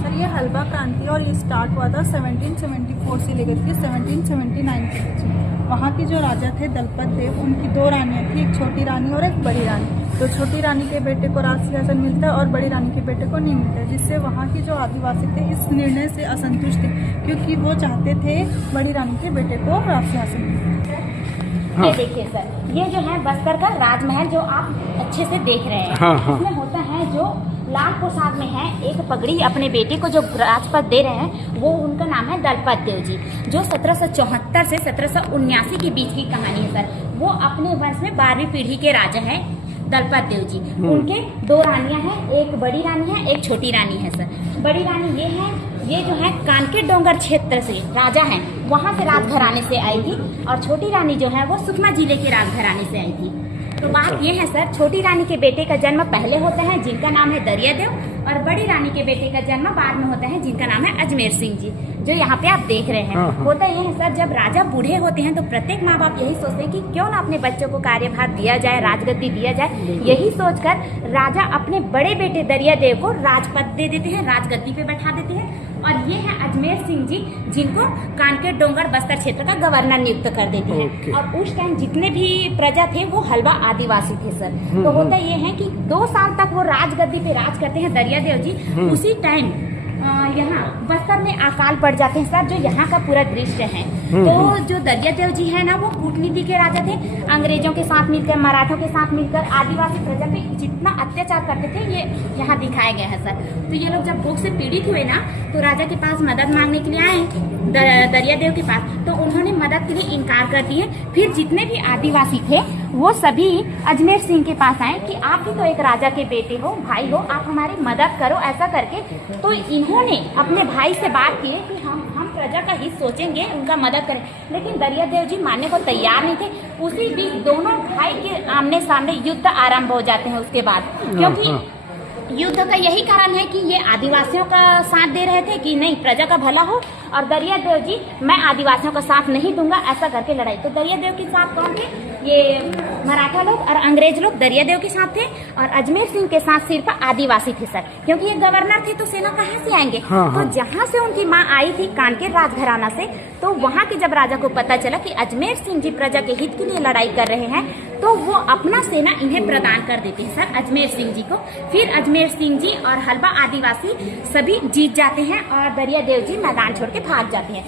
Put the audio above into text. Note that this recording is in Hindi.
सर ये हलवा क्रांति और ये स्टार्ट हुआ था 1774 से लेकर के 1779 के बीच में। वहाँ के जो राजा थे दलपत देव, उनकी दो रानियाँ थी, एक छोटी रानी और एक बड़ी रानी। तो छोटी रानी के बेटे को राज सिंहासन मिलता है और बड़ी रानी के बेटे को नहीं मिलता है, जिससे वहाँ के जो आदिवासी थे इस निर्णय से असंतुष्ट थे, क्योंकि वो चाहते थे बड़ी रानी के बेटे को राज सिंहासन मिले। हाँ। ये देखिए सर, ये जो है बस्तर का राजमहल जो आप अच्छे से देख रहे हैं। हाँ, हाँ। इसमें होता है जो लाल पोशाक में है, एक पगड़ी अपने बेटे को जो राजपद दे रहे हैं, वो उनका नाम है दलपत देव जी, जो 1774 से 1779 के बीच की कहानी है सर। वो अपने वंश में 12वीं पीढ़ी के राजा हैं दलपत देव जी। उनके दो रानियां हैं, एक बड़ी रानी है, एक छोटी रानी है सर। बड़ी रानी ये जो है कानके डोंगर क्षेत्र से राजा हैं, वहाँ से राजघराने से आई थी, और छोटी रानी जो है वो सुकमा जिले के राजघराने से आई थी। तो बात ये है सर, छोटी रानी के बेटे का जन्म पहले होता है जिनका नाम है दरियादेव, और बड़ी रानी के बेटे का जन्म बाद में होता है जिनका नाम है अजमेर सिंह जी, जो यहाँ पे आप देख रहे हैं। हाँ, हाँ। होता ये है सर, जब राजा बूढ़े होते हैं तो प्रत्येक माँ बाप यही सोचते हैं कि क्यों ना अपने बच्चों को कार्यभार दिया जाए, राजगद्दी दिया जाए। यही सोचकर राजा अपने बड़े बेटे दरियादेव को राजपद दे देते हैं, राजगद्दी पे बैठा देते हैं। और ये है अजमेर सिंह जी, जिनको कानके डोंगर बस्तर क्षेत्र का गवर्नर नियुक्त कर देते हैं। और उस टाइम जितने भी प्रजा थे वो हलवा आदिवासी थे सर। तो होता ये है कि 2 साल तक वो राजगद्दी पे राज करते हैं दरियादेव जी। उसी टाइम यहाँ बस्तर में अकाल पड़ जाते हैं सर, जो यहाँ का पूरा दृश्य है। तो जो दरियादेव जी है ना, वो कूटनीति के राजा थे। अंग्रेजों के साथ मिलकर, मराठों के साथ मिलकर आदिवासी प्रजा पे जितना अत्याचार करते थे, ये यहाँ दिखाया गया है सर। तो ये लोग जब भूख से पीड़ित हुए ना, तो राजा के पास मदद मांगने के लिए आए दरियादेव के पास, तो उन्होंने मदद के लिए इनकार कर दिए। फिर जितने भी आदिवासी थे वो सभी अजमेर सिंह के पास आए कि आप भी तो एक राजा के बेटे हो, भाई हो, आप हमारी मदद करो, ऐसा करके। तो इन्होंने अपने भाई से बात की कि हम प्रजा का हित सोचेंगे, उनका मदद करें। लेकिन दरियादेव जी मानने को तैयार नहीं थे। उसी बीच दोनों भाई के आमने सामने युद्ध आरंभ हो जाते हैं उसके बाद, क्योंकि युद्ध का यही कारण है कि ये आदिवासियों का साथ दे रहे थे कि नहीं, प्रजा का भला हो, और दरियादेव जी मैं आदिवासियों का साथ नहीं दूंगा, ऐसा करके लड़ाई। तो दरियादेव के साथ कौन थे? ये मराठा लोग और अंग्रेज लोग दरियादेव के साथ थे, और अजमेर सिंह के साथ सिर्फ आदिवासी थे सर, क्योंकि ये गवर्नर थे तो सेना कहाँ से आएंगे। तो जहाँ से उनकी माँ आई थी कानके राजघराना से, तो वहाँ के जब राजा को पता चला कि अजमेर सिंह जी प्रजा के हित के लिए लड़ाई कर रहे हैं, तो वो अपना सेना इन्हें प्रदान कर देते हैं सर, अजमेर सिंह जी को। फिर अजमेर सिंह जी और हलवा आदिवासी सभी जीत जाते हैं, और दरियादेव जी मैदान छोड़ के भाग जाते हैं।